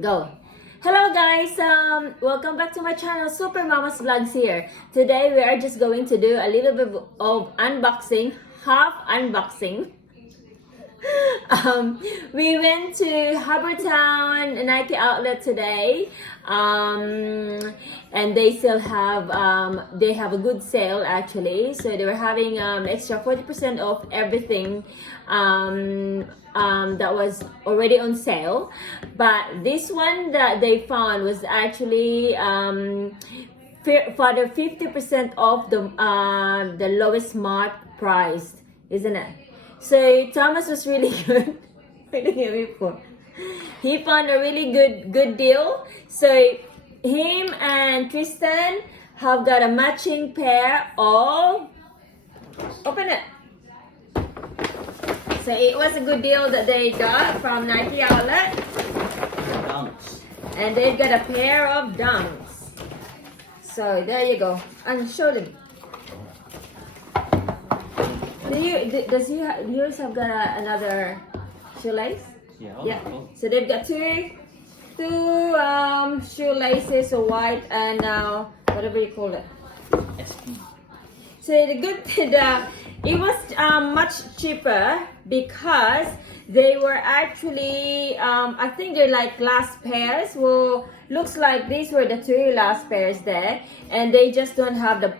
Go. Hello guys, welcome back to my channel. Super Mama's Vlogs here. Today we are just going to do a little bit of unboxing, half unboxing. We went to Harbour Town Nike outlet today, and they still have they have a good sale actually. So they were having extra 40% off everything that was already on sale. But this one that they found was actually for the 50% off the lowest mark price, isn't it? So Thomas was really good. He found a really good deal. So him and Tristan have got a matching pair of, open it. So it was a good deal that they got from Nike outlet. Dunks. And they've got a pair of Dunks. So there you go. And show them. Does yours have got another shoelace? Yeah. So they've got two shoelaces, so white and whatever you call it. SP. So it was much cheaper because they were actually I think they're like last pairs. Well, looks like these were the two last pairs there, and they just don't have the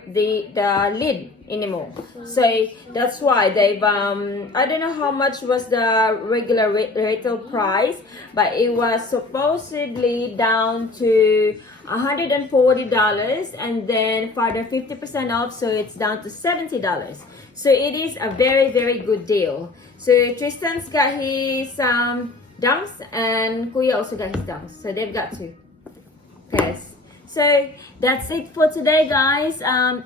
lid anymore. So that's why they've I don't know how much was the regular retail price, but it was supposedly down to $140, and then for the 50% off, so it's down to $70. So it is a very good deal. So Tristan's got his Dunks, and Kuya also got his Dunks. So they've got two pairs. So that's it for today, guys.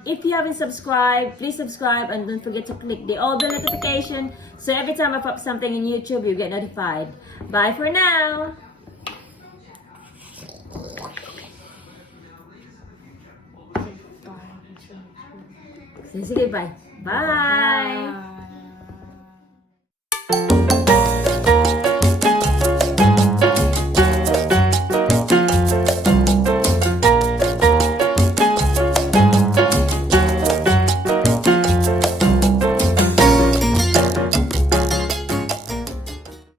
If you haven't subscribed, please subscribe, and don't forget to click the all bell notification, so every time I pop something in YouTube, you get notified. Bye for now. Sige, bye. Bye.